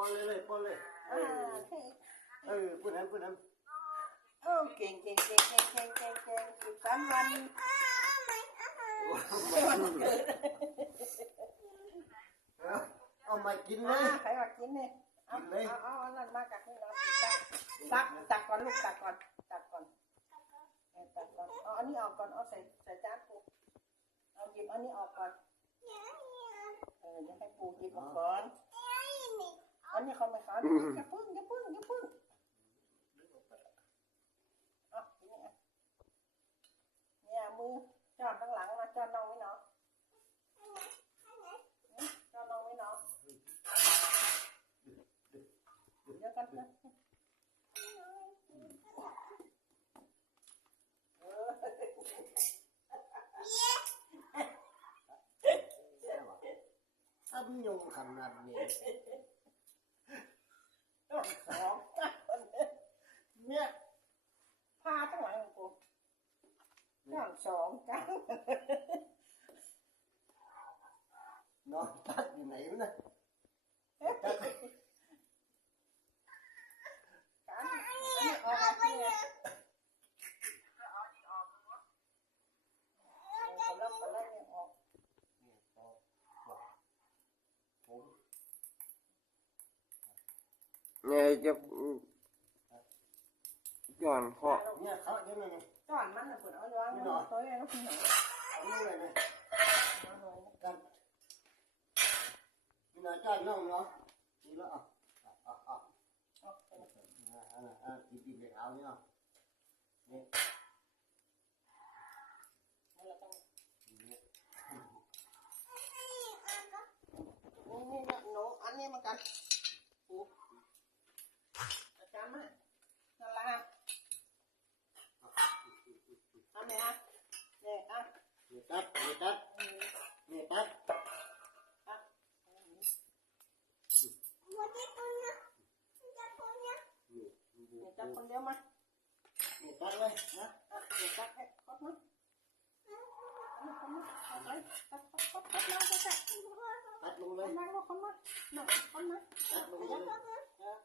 ป้อนเลยเออ่าอเท่เออพูดนั้นพูดนั้นโอ้เก่งเก่งเก่งเก่งเก่งเก่งเก่งสิบสามวันวันเกิดเอาเอามากินเลอ่ายใครว่ากินเนี่ยเอากินเลยเอาเอาเอานั่นมากับนี่นะตักตักก่อนลูกตักก่อนตักก่อนเออตักก่อนเอาอันนี้ออกก่อนเอาใส่ใส่จานปูเอาหยิบอันนี้ออกก่อนเออเดี๋ยวให้ปูหยิบออกก่อน อันนี้เขาไม่ขายอย่าพึ่งอย่าพึ่งอย่าพึ่งเอาทีนี้อะเนี่ยมือจอดข้างหลังมาจอดน้องไว้เนาะจอดน้องไว้เนาะเดี๋ยวกันนะเออทำยงขนาดนี้ สองเนี่ยพาทั้งหลังของกูย่างสองกันเนาะตัดอยู่ไหนวะนะกันอันนี้ออกมาเนี่ยคนละคนละเนี่ยออก เนี่ยต่อต่อผม เนี่ย จะย้อนเคาะเนี่ยเขาเดี๋ยวนี้จอนมันน่ะคนเอาย้อนมันตัวเองก็คุณหนูเอานี่เลยนะมาเลยกันนี่นะจ้าน้องเนาะนี่แล้วอะอะอะอะเอาไปอะอะอะกินกินเด็กเอาเนี่ยนี่เอาละกันนี่นี่นี่เนี่ยหนูอันนี้มันกันปูอาจารย์มานั่นละฮะทำไงฮะเนี่ยอะ นี่ตัดนี่ตัดอืมนี่ตัดอะนี่เดี๋ยวจับคนเดียวมานี่ตัดเลยนะอะเดี๋ยวจับให้คดมาเอามาคนมาเอาไปคดคดคดคดมาคดมาตัดลงเลคยนมาคนมาคนมาตัดลงเลย